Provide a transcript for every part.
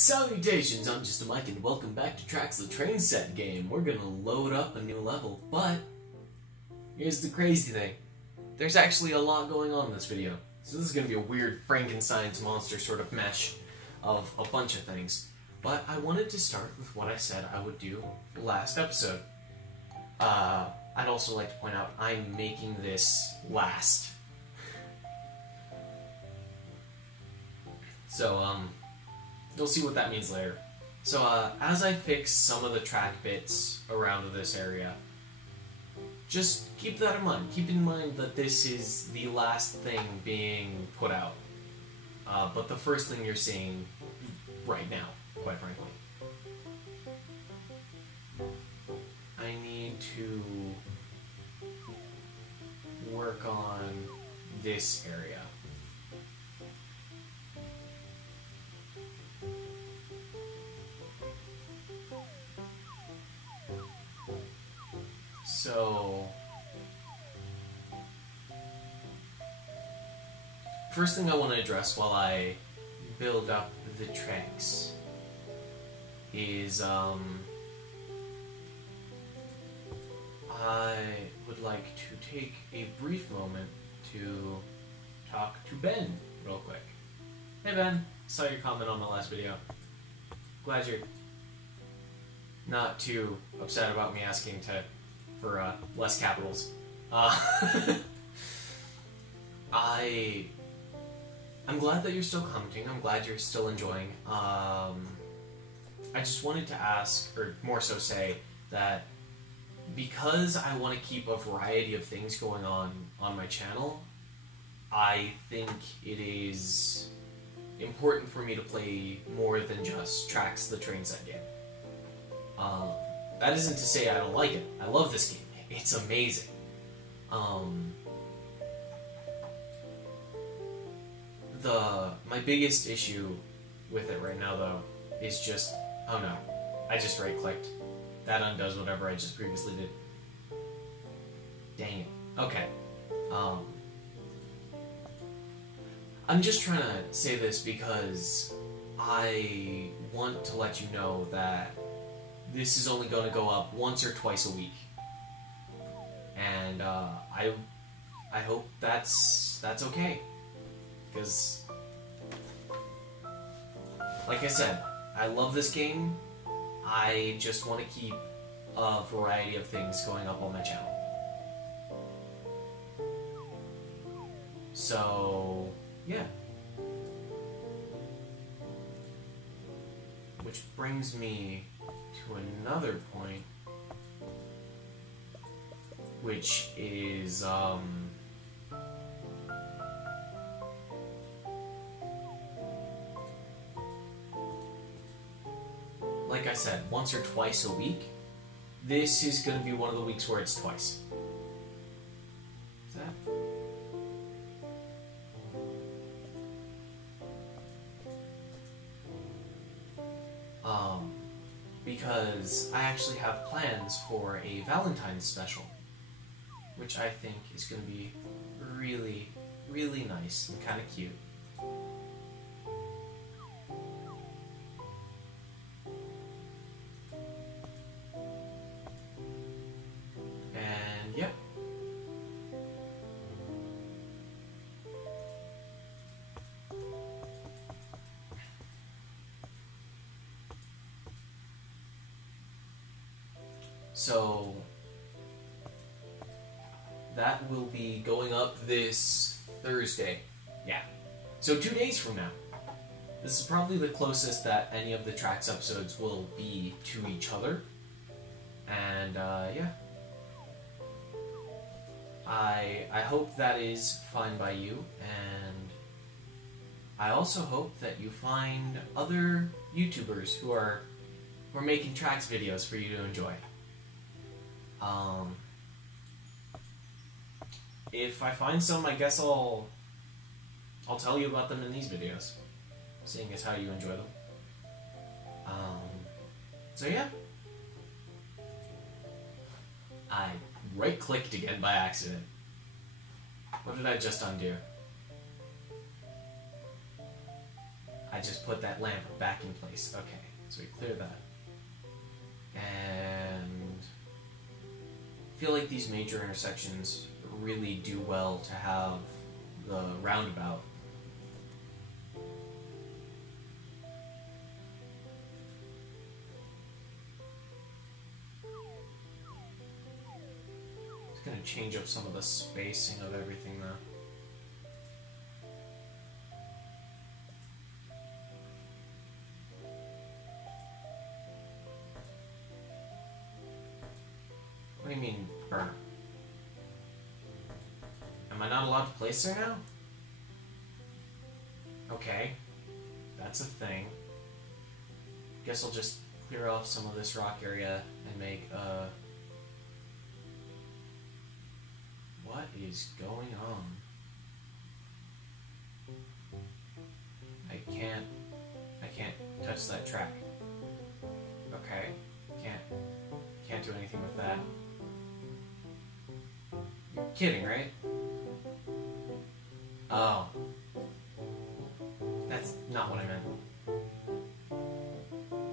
Salutations, I'm just a Mike and welcome back to Tracks the Train Set game. We're gonna load up a new level, but here's the crazy thing. There's actually a lot going on in this video. So this is gonna be a weird Frankenstein's monster sort of mesh of a bunch of things. But I wanted to start with what I said I would do last episode. I'd also like to point out I'm making this last. So, you'll see what that means later. So, as I fix some of the track bits around this area, just keep that in mind. Keep in mind that this is the last thing being put out. But the first thing you're seeing right now, quite frankly. I need to work on this area. So, first thing I want to address while I build up the tracks is, I would like to take a brief moment to talk to Ben real quick. Hey Ben, saw your comment on my last video. Glad you're not too upset about me asking for less capitals. I'm glad that you're still commenting. I'm glad you're still enjoying. I just wanted to ask, or more so say, that because I want to keep a variety of things going on my channel, I think it is important for me to play more than just Tracks the Train Set game. That isn't to say I don't like it. I love this game. It's amazing. My biggest issue with it right now, though, is just... Oh no. I just right-clicked. That undoes whatever I just previously did. Dang it. Okay. I'm just trying to say this because I want to let you know that this is only going to go up once or twice a week. And I hope that's okay. Because, like I said, I love this game. I just want to keep a variety of things going up on my channel. So, yeah. Which brings me to another point, which is, like I said, once or twice a week. This is going to be one of the weeks where it's twice. Is that? Because I actually have plans for a Valentine's special, which I think is going to be really, really nice and kind of cute. And yeah. So that will be going up this Thursday. Yeah. So 2 days from now. This is probably the closest that any of the Tracks episodes will be to each other. And yeah. I hope that is fine by you, and I also hope that you find other YouTubers who are making Tracks videos for you to enjoy. If I find some, I guess I'll tell you about them in these videos, seeing as how you enjoy them. So yeah. I right-clicked again by accident. What did I just undo? I I just put that lamp back in place. Okay, so we clear that. And I feel like these major intersections really do well to have the roundabout. It's gonna change up some of the spacing of everything though. What do you mean, burn? Am I not allowed to place there now? Okay, that's a thing. Guess I'll just clear off some of this rock area and make a... What is going on? I can't touch that track. Okay, can't do anything with that. You're kidding, right? Oh. That's not what I meant.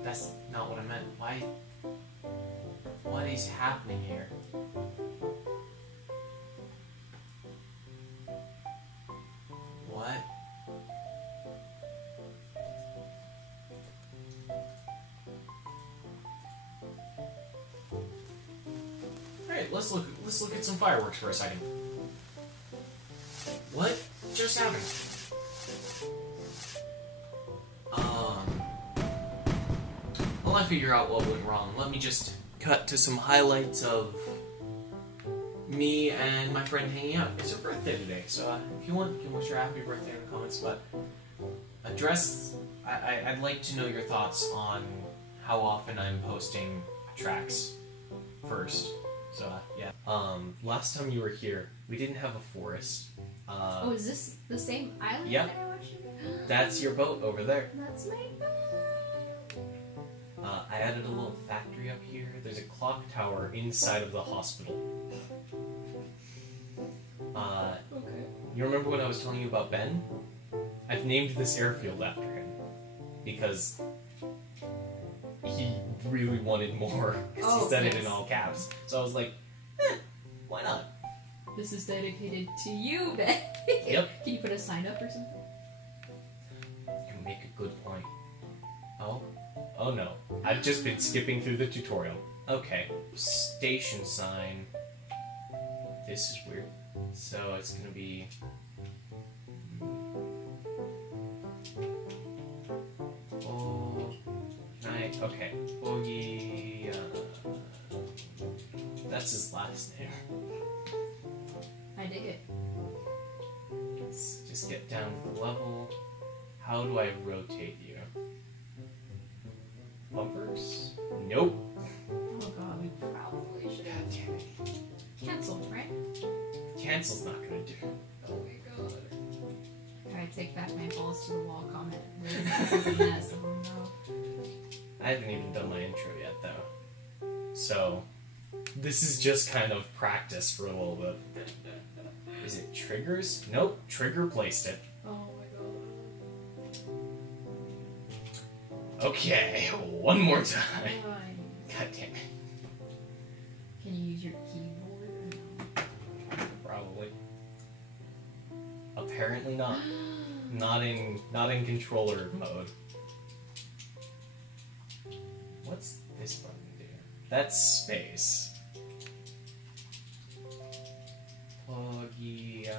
That's not what I meant. Why? What is happening here? What? Alright, let's look at some fireworks for a second. What just happened? While I figure out what went wrong, let me just cut to some highlights of me and my friend hanging out. It's her birthday today, so if you want, you can wish her a happy birthday in the comments, but I'd like to know your thoughts on how often I'm posting tracks first. So, yeah. Last time you were here, we didn't have a forest. Oh, is this the same island yep. that I watched you? That's your boat over there. That's my boat. I added a little factory up here. There's a clock tower inside of the hospital. Okay. You remember when I was telling you about Ben? I've named this airfield after him. Because he really wanted more. Oh, he said yes. it in all caps. So I was like, why not? This is dedicated to you, Ben. Yep. Can you put a sign up or something? You make a good point. Oh? Oh no. I've just been skipping through the tutorial. Okay. Station sign. This is weird. So it's gonna be... Oh... Okay. Boogie... That's his last name. I dig it. Let's just get down to the level. How do I rotate you? Bumpers? Nope. Oh god, we probably should have canceled, right? Cancel's not gonna do. Oh my god. I take back my balls to the wall comment. This is a mess. Oh no. I haven't even done my intro yet though. So, this is just kind of practice for a little bit. Is it triggers? Nope, trigger placed it. Oh my god. Okay, one more time. Fine. God damn it. Can you use your keyboard or no? Probably. Apparently not. Not in controller mode. What's this button do? That's space. Pluggy, no.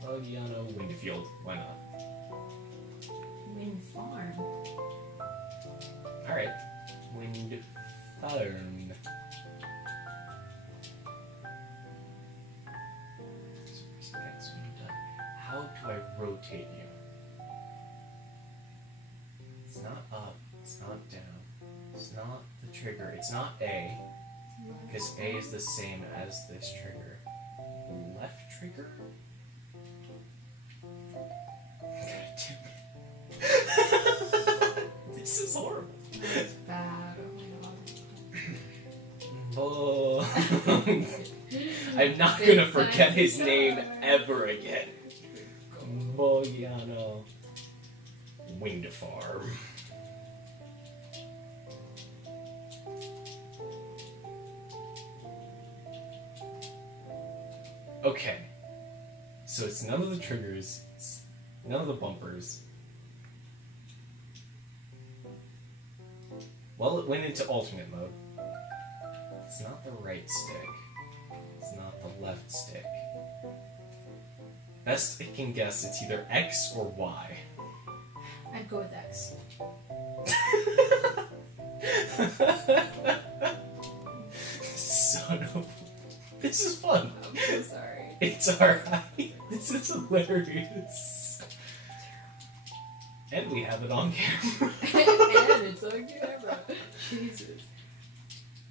Pluggiano Windfield. Why not? Wind farm. Alright. Wind farm. How do I rotate you? It's not up. It's not down. It's not the trigger. It's not A. Because A is the same as this trigger. Left trigger? God damn it. This is horrible. That's bad. Oh my god. Oh. I'm not gonna forget his name ever again. Mogliano Wind Farm. Okay, so it's none of the triggers, it's none of the bumpers. Well, it went into alternate mode. It's not the right stick. It's not the left stick. Best it can guess, it's either X or Y. I'd go with X. Son of... This is fun. I'm so sorry. It's alright. This is hilarious. And we have it on camera. And it's on camera. Jesus.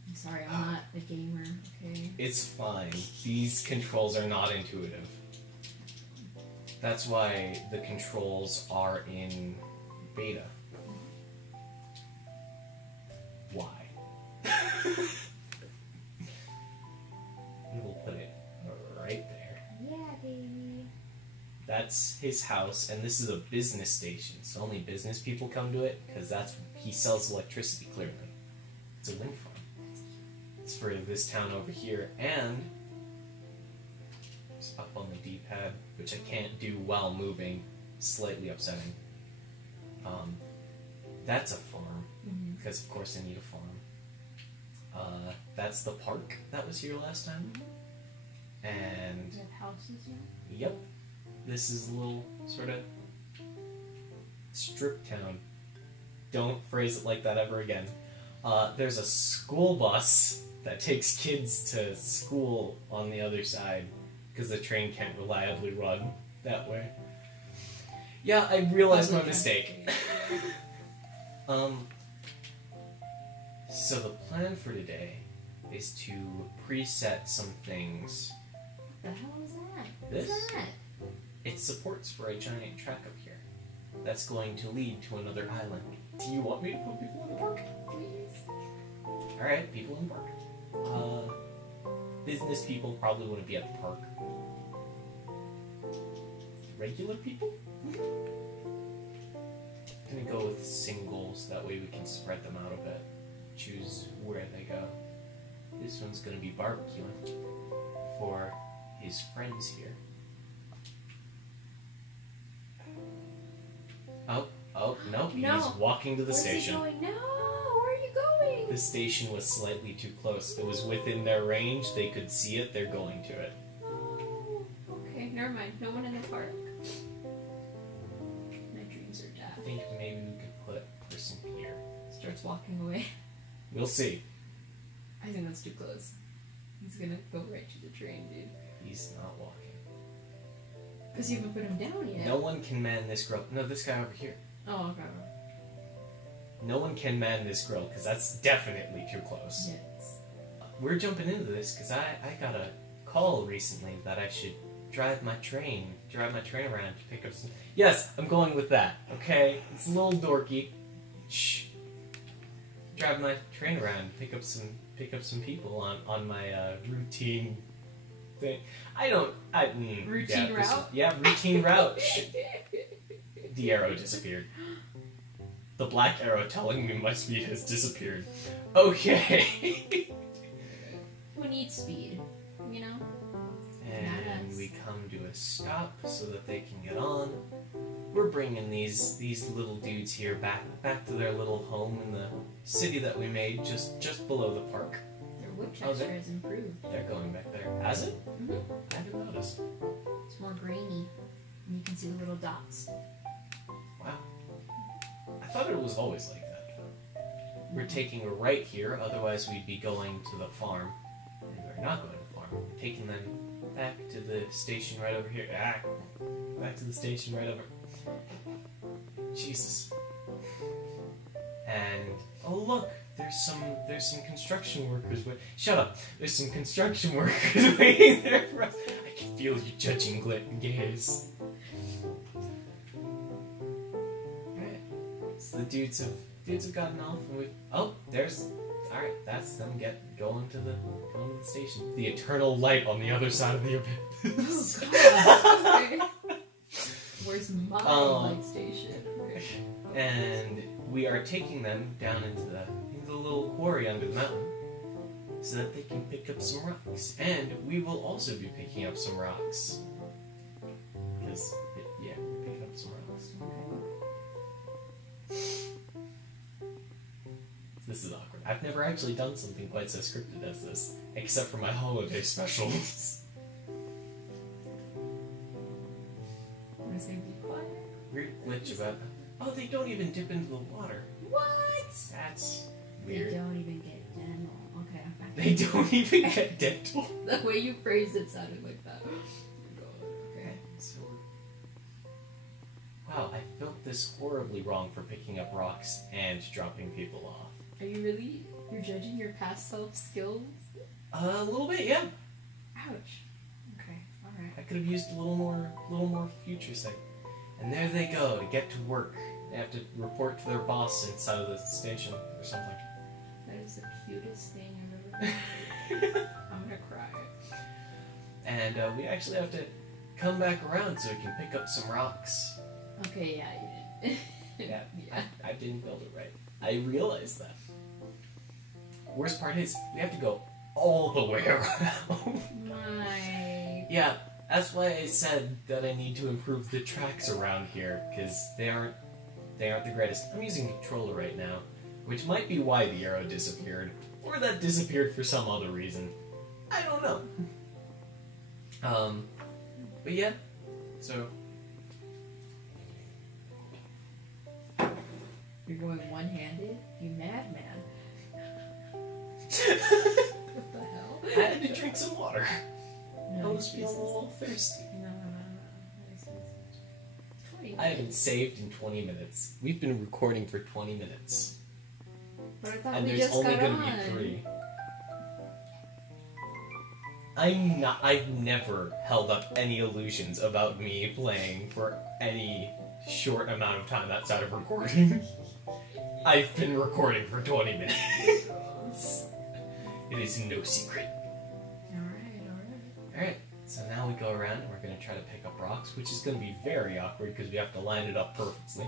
I'm sorry, I'm not a gamer, okay? It's fine. These controls are not intuitive. That's why the controls are in beta. Why? And we'll put it right there. Yeah, baby. That's his house, and this is a business station, so only business people come to it, because he sells electricity, clearly. It's a wind farm. It's for this town over here, and it's up on the D-pad, which I can't do while moving, slightly upsetting. That's a farm, because of course I need a farm. That's the park that was here last time, and... You have houses now? Yep. This is a little sort of strip town. Don't phrase it like that ever again. There's a school bus that takes kids to school on the other side because the train can't reliably run that way. Yeah, I realized my mistake. So the plan for today is to preset some things. What the hell is that? This? What's that? It supports for a giant track up here. That's going to lead to another island. Do you want me to put people in the park? Please. Alright, people in the park. Business people probably wouldn't be at the park. Regular people? I'm gonna go with singles, that way we can spread them out a bit. Choose where they go. This one's gonna be barbecuing for his friends here. Oh, nope, No. he's walking to the station. Where's he going? No, where are you going? The station was slightly too close. It was within their range, they could see it, they're going to it. Oh, okay, never mind. No one in the park. My dreams are I daft. think maybe we could put a person here. Starts walking away. We'll see. I think that's too close. He's gonna go right to the train, dude. He's not walking. Because you haven't put him down yet. No one can man this grill. No, this guy over here. Oh, okay. No one can man this grill, because that's definitely too close. Yes. We're jumping into this, because I got a call recently that I should drive my train around to pick up some... Yes, I'm going with that, okay? It's a little dorky. Shh. Drive my train around, pick up some people on my routine thing. Routine route? Routine route. The arrow disappeared. The black arrow telling me my speed has disappeared. Okay. Who needs speed? You know? And we come to a stop so that they can get on. We're bringing these little dudes here back to their little home in the city that we made just below the park. Their wood texture has improved. They're going back there. Has it? Mm-hmm. I haven't noticed. It's more grainy. And you can see the little dots. Wow. I thought it was always like that. We're taking a right here, otherwise we'd be going to the farm. And we're not going to the farm. We're taking them back to the station right over here. Back to the station right over. Jesus. And oh look, there's some construction workers. Shut up. There's some construction workers waiting there for us. I can feel you judging gaze. Alright. So the dudes have gotten off, and we. Oh, there's. Alright, that's them going to the station. The eternal light on the other side of the abyss. Oh, God. Okay. Where's my light station? And we are taking them down into the little quarry under the mountain so that they can pick up some rocks. And we will also be picking up some rocks. Because, yeah, we're picking up some rocks. This is awkward. I've never actually done something quite so scripted as this, except for my holiday specials. Weird glitch about... Oh, they don't even dip into the water. What? That's weird. They don't even get dental. Okay, I'm back. They don't even get dental. The way you phrased it sounded like that. Okay. So, wow, I felt this horribly wrong for picking up rocks and dropping people off. Are you really? You're judging your past self skills? A little bit, yeah. Ouch. Okay, alright. I could have used a little more future sight. And there they go to get to work. They have to report to their boss inside of the station or something. That is the cutest thing I've ever heard. I'm gonna cry. And we actually have to come back around so we can pick up some rocks. Okay, yeah, you did. Yeah. I didn't build it right. I realized that. Worst part is, we have to go all the way around. My... Yeah, that's why I said that I need to improve the tracks around here, because they aren't the greatest. I'm using controller right now, which might be why the arrow disappeared, or that disappeared for some other reason. I don't know. But yeah, so... You're going one-handed? You madman. What the hell? I had to drink some water. No, I was feeling a little thirsty. No. I haven't saved in 20 minutes. We've been recording for 20 minutes. But I thought And we there's just only got gonna on. be 3. I've never held up any illusions about me playing for any short amount of time outside of recording. I've been recording for 20 minutes. It is no secret. Alright, so now we go around and we're going to try to pick up rocks, which is going to be very awkward because we have to line it up perfectly.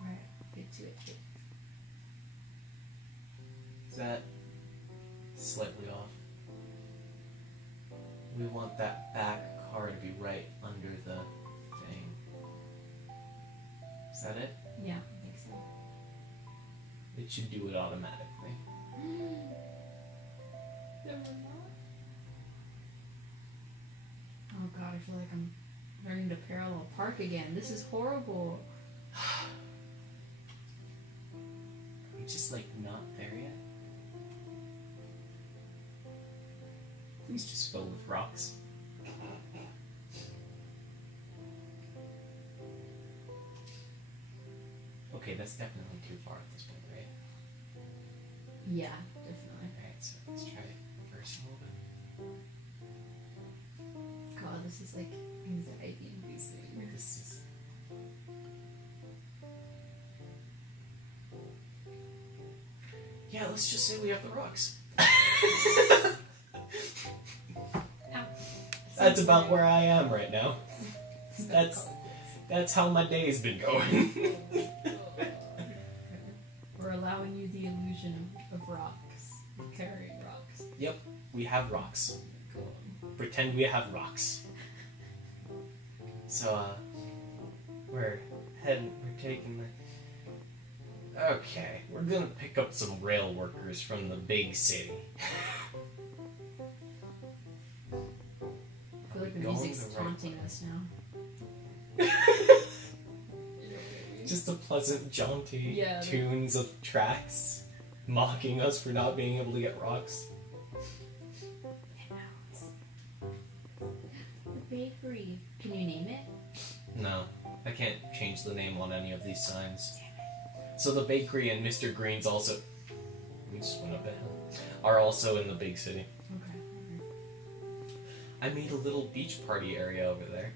Alright, get to it. Is that slightly off? We want that back car to be right under the thing. Is that it? Yeah, I think so. It should do it automatically. Never mind. Oh god, I feel like I'm learning to parallel park again. This is horrible. Are we just like not there yet? Please just fill with rocks. Okay, that's definitely too far at this point, right? Yeah, definitely. Alright, so let's try to reverse a little bit. God, this is like anxiety inducing. This is... Yeah, let's just say we have the rocks. That's about where I am right now. That's how my day's been going. We're allowing you the illusion of rocks. Carrying rocks. Yep, we have rocks. Pretend we have rocks. So, we're taking the... Okay, we're gonna pick up some rail workers from the big city. I feel like the music's taunting us now. Just a pleasant, jaunty Yeah. tunes of tracks mocking us for not being able to get rocks. The bakery. Can you name it? No, I can't change the name on any of these signs. So the bakery and Mr. Green's also... We just went up a hill. Are also in the big city. Okay. I made a little beach party area over there.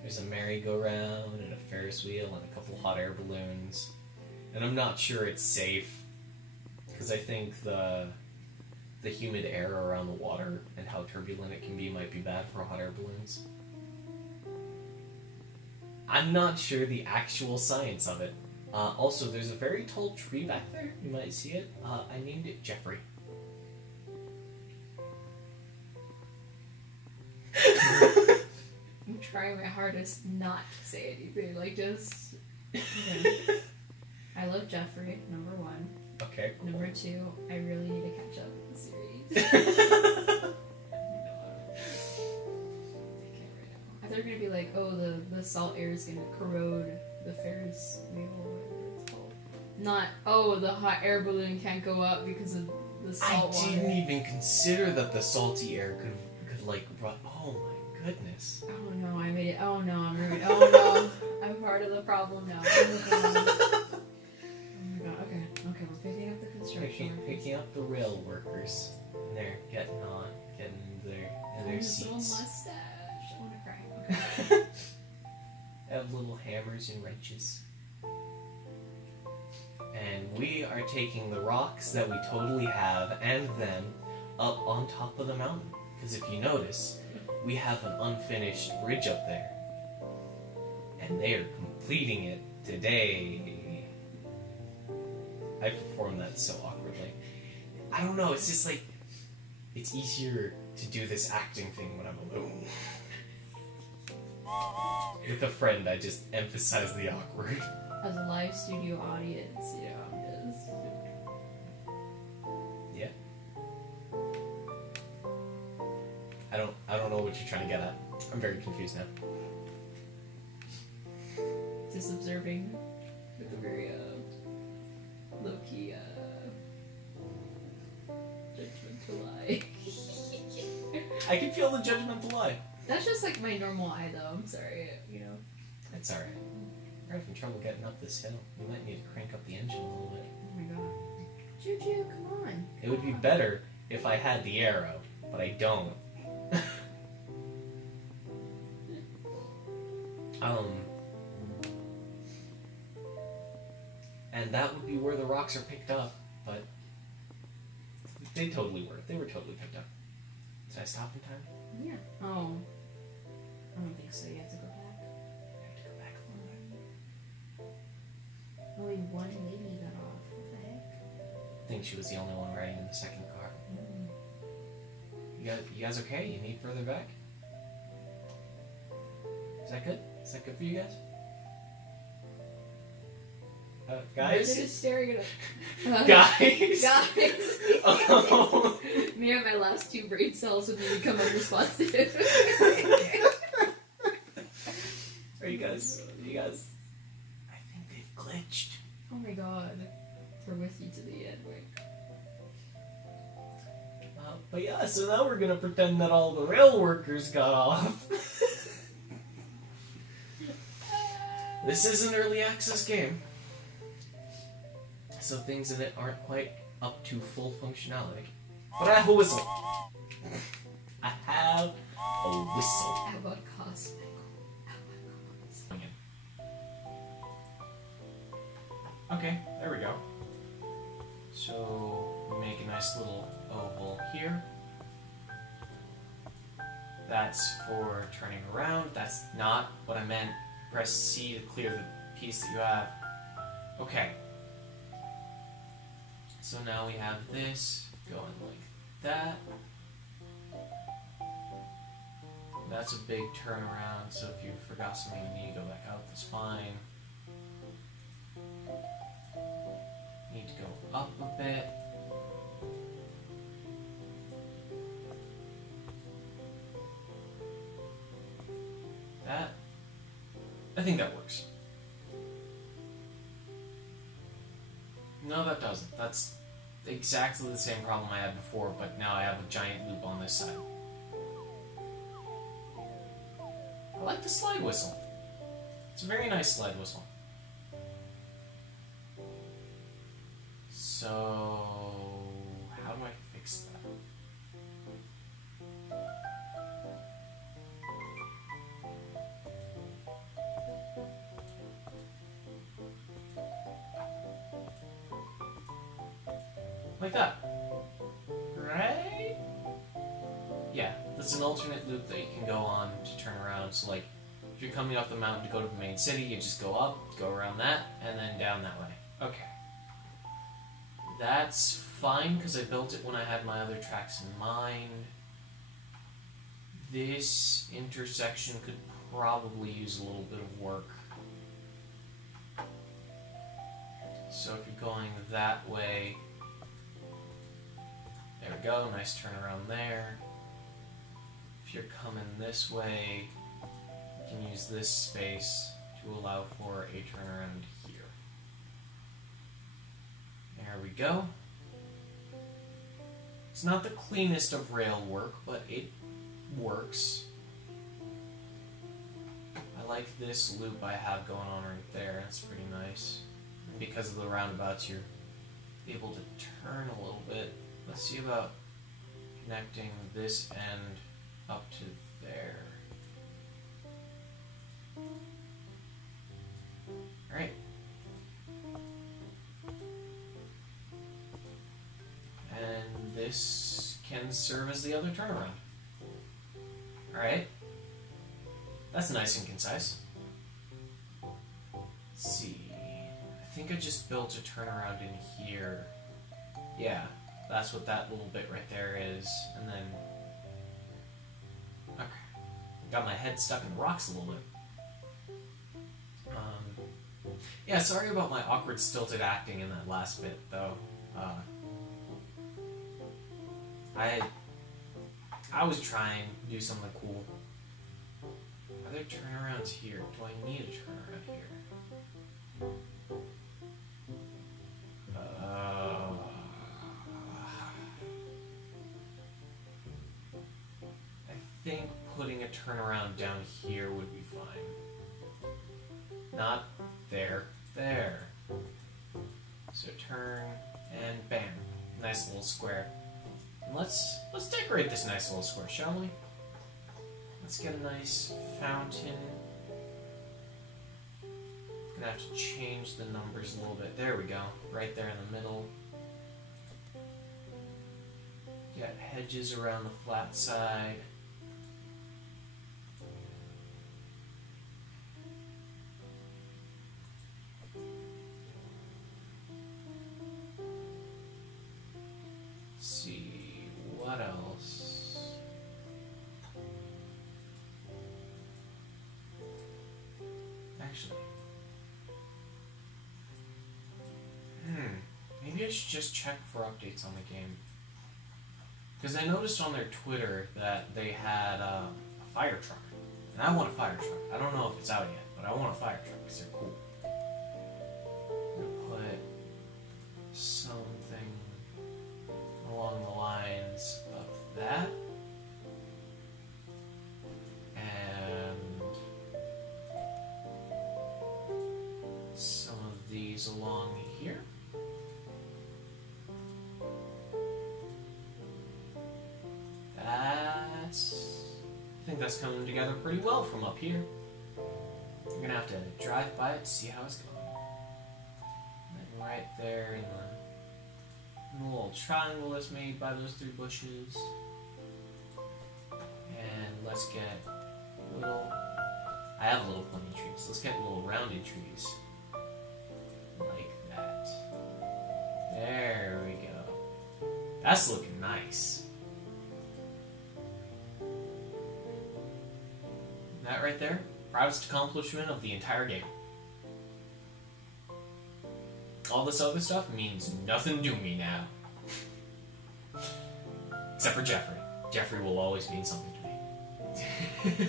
There's a merry-go-round and a Ferris wheel and a couple hot air balloons. And I'm not sure it's safe, because I think the humid air around the water and how turbulent it can be might be bad for hot air balloons. I'm not sure the actual science of it. Also, there's a very tall tree back there. You might see it. I named it Jeffrey. I'm trying my hardest not to say anything. Like, just... Okay. I love Jeffrey, number one. Okay, cool. Number two, I really need to catch up with the series. I thought they were gonna be like, oh, the salt air is gonna corrode the Ferris wheel, whatever it's called. Not, oh, the hot air balloon can't go up because of the salt water. I didn't even consider that the salty air could like run. Oh my goodness. Oh no, I made it. Oh no, I'm ruined. Oh no, I'm part of the problem now. Oh my god. Okay, we're picking up the construction. Picking up the rail workers. And they're getting in their seats. Little mustache. I want to cry. Okay. They have little hammers and wrenches. And we are taking the rocks that we totally have and them up on top of the mountain. Because if you notice, we have an unfinished bridge up there. And they are completing it today. I performed that so awkwardly. I don't know, it's just like, it's easier to do this acting thing when I'm alone. With a friend, I just emphasize the awkward. As a live studio audience, you know, I'm just... Yeah. I don't know what you're trying to get at. I'm very confused now. Just observing with a very, low-key, judgmental eye. I can feel the judgmental eye. That's just like my normal eye, though. I'm sorry, you know. That's alright. We're having trouble getting up this hill. We might need to crank up the engine a little bit. Oh my god. Juju, come on. It would be better if I had the arrow, but I don't. And that would be where the rocks are picked up, but they totally were. They were totally picked up. Did I stop in time? Yeah. Oh. I don't think so. You have to go back. I have to go back a little bit. Only one lady got off. What the heck? I think she was the only one riding in the second car. Mm. You guys okay? You need further back? Is that good? Is that good for you guys? Guys? They're just staring at us. Guys? Guys! Oh. Me and my last two brain cells would become unresponsive. Are you guys? I think they've glitched. Oh my god. We're with you to the end, wait. But yeah, so now we're gonna pretend that all the rail workers got off. This is an early access game, so things in it aren't quite up to full functionality. But I have a whistle. I have a whistle. At what cost, Michael? At what cost? Okay, there we go. So we make a nice little oval here. That's for turning around. That's not what I meant. Press C to clear the piece that you have. Okay. So now we have this going like that. That's a big turnaround, so if you forgot something you need to go back out, that's fine. Need to go up a bit. That, I think that works. No, that doesn't. That's exactly the same problem I had before, but now I have a giant loop on this side. I like the slide whistle. It's a very nice slide whistle. So, how do I fix that? Like that. Right? Yeah, that's an alternate loop that you can go on to turn around. So like, if you're coming up the mountain to go to the main city, you just go up, go around that, and then down that way. Okay. That's fine, because I built it when I had my other tracks in mind. This intersection could probably use a little bit of work. So if you're going that way, there we go, nice turnaround there. If you're coming this way, you can use this space to allow for a turnaround here. There we go. It's not the cleanest of rail work, but it works. I like this loop I have going on right there. That's pretty nice. And because of the roundabouts, you're able to turn a little bit. Let's see about connecting this end up to there. Alright. And this can serve as the other turnaround. Alright. That's nice and concise. Let's see. I think I just built a turnaround in here. Yeah, that's what that little bit right there is. And then... okay. Got my head stuck in the rocks a little bit. Yeah, sorry about my awkward stilted acting in that last bit, though. I was trying to do something cool. Are there turnarounds here? Do I need a turnaround here? I think putting a turnaround down here would be fine. Not there. There. So turn and bam. Nice little square. And let's decorate this nice little square, shall we? Let's get a nice fountain. Gonna have to change the numbers a little bit. There we go. Right there in the middle. Get hedges around the flat side. See what else. Actually, maybe I should just check for updates on the game. Because I noticed on their Twitter that they had a fire truck. And I want a fire truck. I don't know if it's out yet, but I want a fire truck because they're cool. I'm going to put something along the lines of that. And some of these along here. I think that's coming together pretty well from up here. You're gonna have to drive by it to see how it's going. And then right there in the little triangle that's made by those three bushes. And let's get little... I have little pointy trees. Let's get little rounded trees. Like that. There we go. That's looking nice. That right there, proudest accomplishment of the entire game. All this other stuff means nothing to me now. Except for Jeffrey. Jeffrey will always mean something to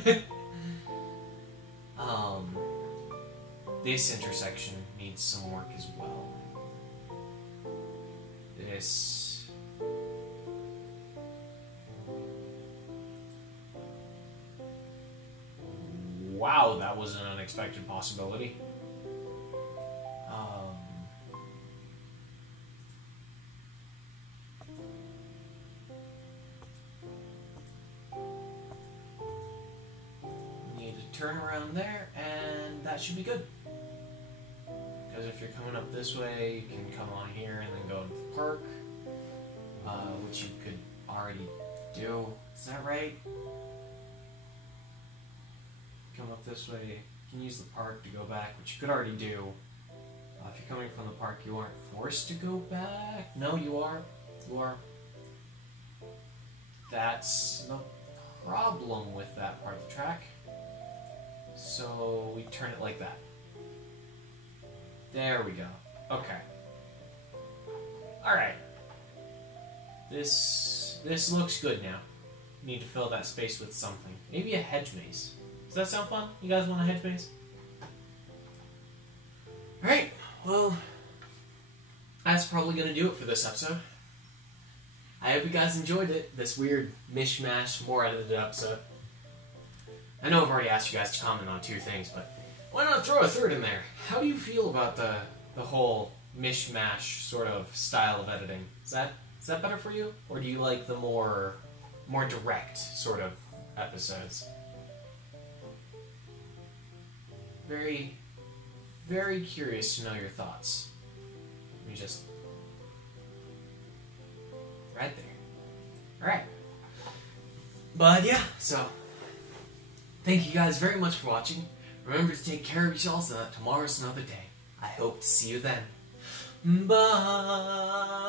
me. This intersection needs some work as well. This... wow, that was an unexpected possibility. Need to turn around there, and that should be good. Because if you're coming up this way, you can come on here and then go into the park. which you could already do. Is that right? Come up this way. You can use the park to go back, which you could already do. If you're coming from the park, you aren't forced to go back. No, you are. You are. That's the problem with that part of the track. So we turn it like that. There we go. Okay. Alright. This looks good now. Need to fill that space with something. Maybe a hedge maze. Does that sound fun? You guys want a hedge maze? Alright, well, that's probably going to do it for this episode. I hope you guys enjoyed it, this weird mishmash, more edited episode. I know I've already asked you guys to comment on 2 things, but why not throw a third in there? How do you feel about the whole mishmash sort of style of editing? Is that better for you? Or do you like the more direct sort of episodes? Very, very curious to know your thoughts. Let me just... right there. Alright. But yeah, so... thank you guys very much for watching. Remember to take care of yourselves, so that tomorrow's another day. I hope to see you then. Bye!